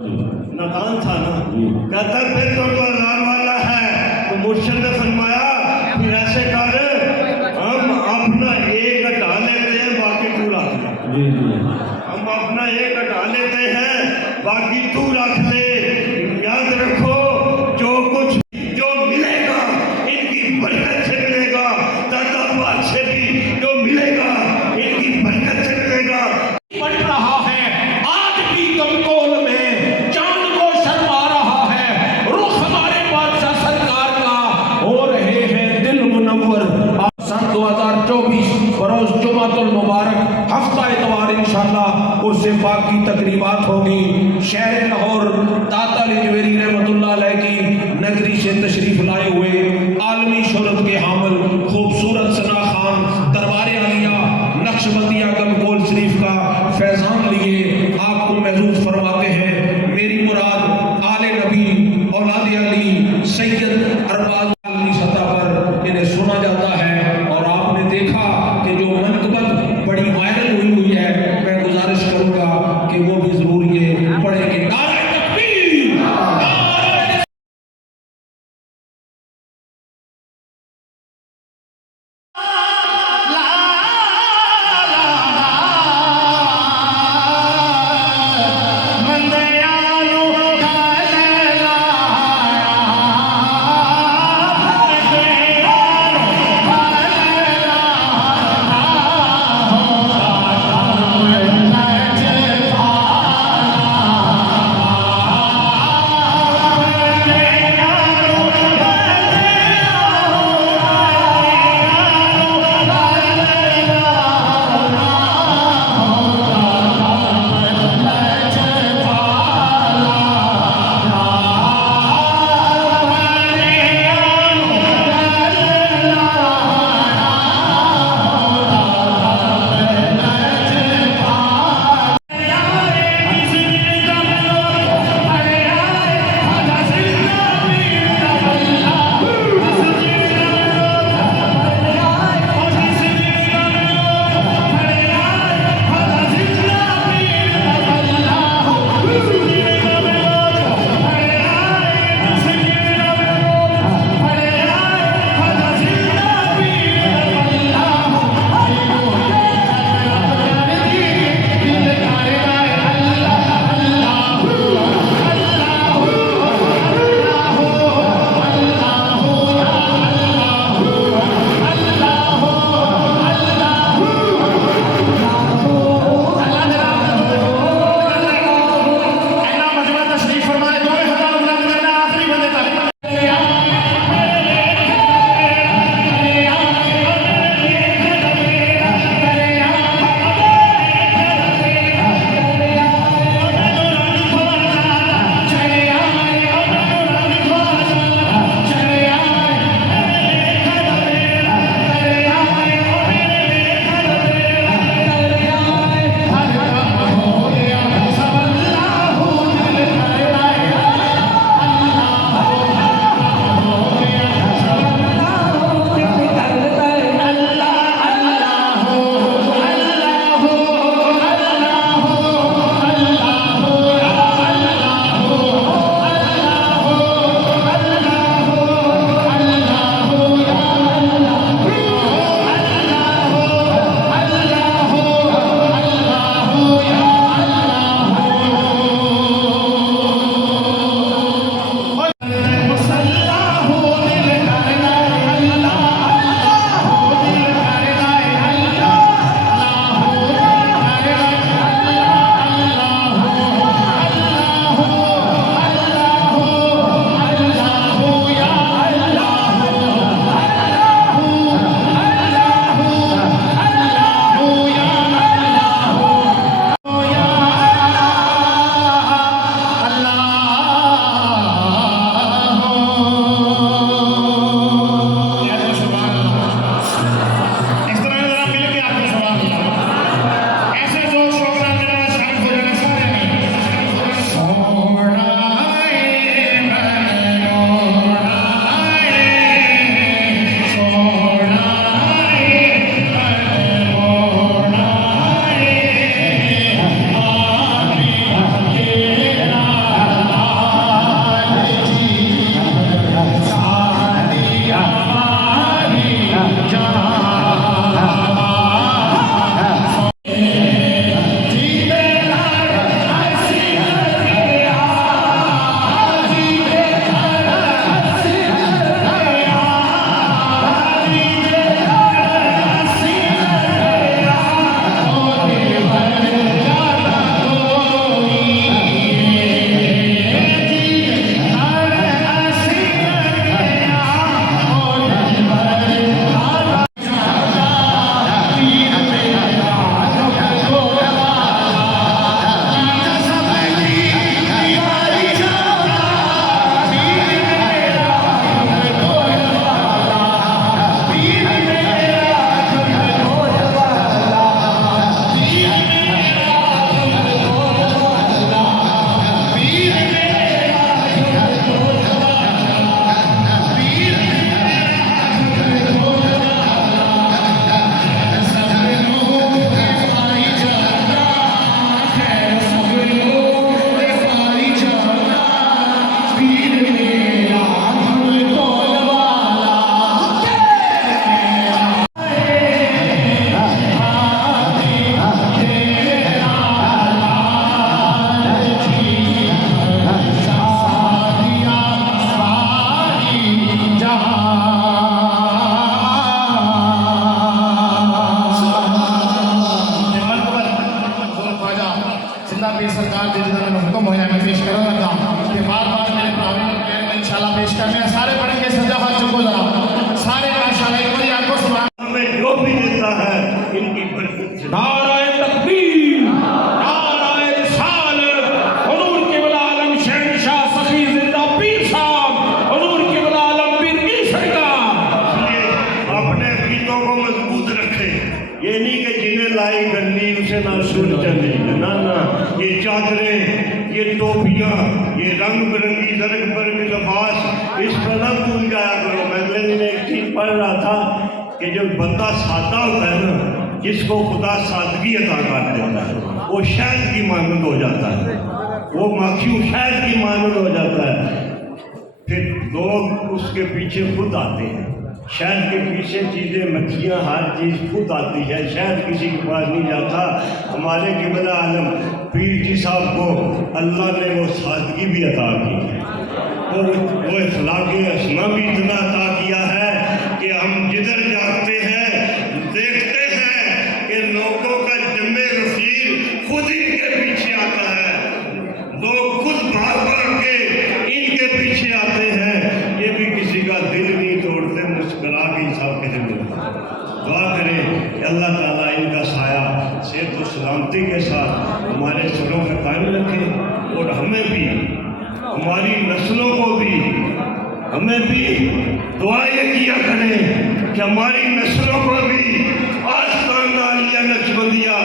नादान था ना, कहता फिर तो अल्लाह वाला है। तो मुर्शिद ने फरमाया फिर ऐसे कर, हम अपना एक हटा लेते हैं बाकी तू रख ले। हम अपना एक हटा लेते हैं बाकी तू रख ले। याद रखो जो कुछ जो मिलेगा इनकी बरकत से मिलेगा, दादा बाप से भी जो मिलेगा इनकी बरकत से मिलेगा। बढ़ रहा है आज भी कमकोल में, चांद को शर्मा रहा है रुख हमारे बादशाह सरकार का, हो रहे हैं दिल मुनव्वर। सन 2024 बरोज जुमातुल मुबारक हफ्ता इतवार इंशाअल्लाह उससे पाक की तकरीबात होगी। शहर लाहौर दाता अली जवेरी रहमतुल्लाह अलैह की नगरी से तशरीफ लाए हुए आलमी शोहरत के हामिल खूबसूरत सना खान दरबार आलिया नक्शबंदिया कमकोल शरीफ का फैजान लिए आपको महसूस फरमाते हैं। मेरी मुराद आले नबी औलाद अली सैयद अरबाज की सतह पर इन्हें सुना जाता है और आपने देखा कि जो मनकबत बड़ी वायरल हुई है। मैं गुजारिश करूंगा कि वो भी जरूर ये पढ़ेंगे। नारे तकबीर, नारे जिंदा पीर सरकार दे जिदा मैंने हुक्म होया मैं पेश करन लगा ते बार-बार मेरे भरावे ने प्यार में इंशाल्लाह पेश करने हैं। सारे पढ़ेंगे सजा हाथ चुको जरा सारे माशाल्लाह एक बार आपको सुभान हमें जो भी देता है इनकी बरकत से। नाराए तकबीर, नाराए रिसालत, हुजूर क़िबला आलम शहंशाह सखी जिंदा पीर साहब, हुजूर क़िबला आलम पीर की सरकार। इसलिए अपने गीतों को मजबूत रखे। ये नहीं कि जिन्हें लाई गली उसे ना सुन चले, ना ना, ये चादरें, ये टोपियाँ, ये रंग बिरंगी दरग बरग लिबास, इस पर न भूल जाया करो। मैं अगले दिन एक चीज पढ़ रहा था कि जो बंदा सादा होता है ना, जिसको खुदा सादगी अता कर देता है, वो शहद की मानद हो जाता है, वो माखियों शहद की मानद हो जाता है। फिर लोग उसके पीछे खुद आते हैं। शहद के पीछे चीज़ें, मक्खियाँ, हर चीज़ खुद आती है, शहद किसी के पास नहीं जाता। हमारे क़िबला आलम पीर जी साहब को अल्लाह ने वो सादगी भी अता की है, वो इखलाक़ हसना भी इतना अता किया है कि हम जिधर जाते हैं देखते हैं कि लोगों का जम्मे रफीर खुद इनके पीछे आता है, लोग खुद भाग भाग के इनके पीछे आते हैं। ये भी किसी का दिल नहीं तोड़ते, मुस्कुरा के हिसाब के दिन दुआ करें कि अल्लाह ताला इनका साया सेहत और सलामती के साथ हमारे सरों पर कायम रखे और हमें भी, हमारी नस्लों को भी, हमें भी दुआ ये किया करें कि हमारी नस्लों को भी आस्ताना अलिया नक्शबंदिया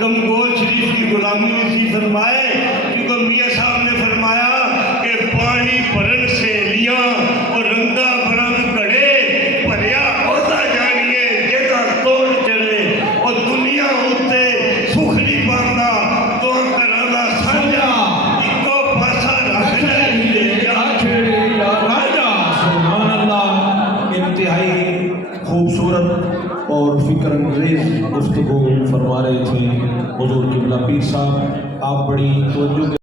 कमगोल शरीफ की गुलामी नसीब फरमाए। क्योंकि मियाँ साहब ने फरमाया कि पानी भरन से लिया और रंगा भरन कड़े भरिया होता जानिए जेदा तोड़ चढ़े और दुनिया उत्ते सुख नहीं पाता तो कराना साझा इको पासा रख ले राजा। सुभान अल्लाह, इंतहाई खूबसूरत और फिक्र अंगेज गुफ्तगू फरमा रहे थे हुजूर क़िबला पीर साहब। आप बड़ी तवज्जो के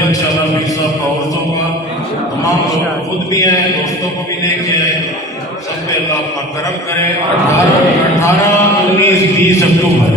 फिर इंशाल्लाह मीर साहब का औरतों का तमाम लोग खुद भी हैं, दोस्तों को भी लेके आए। सब पे अल्लाह अपना करम करे। 18, 19, 20 अक्टूबर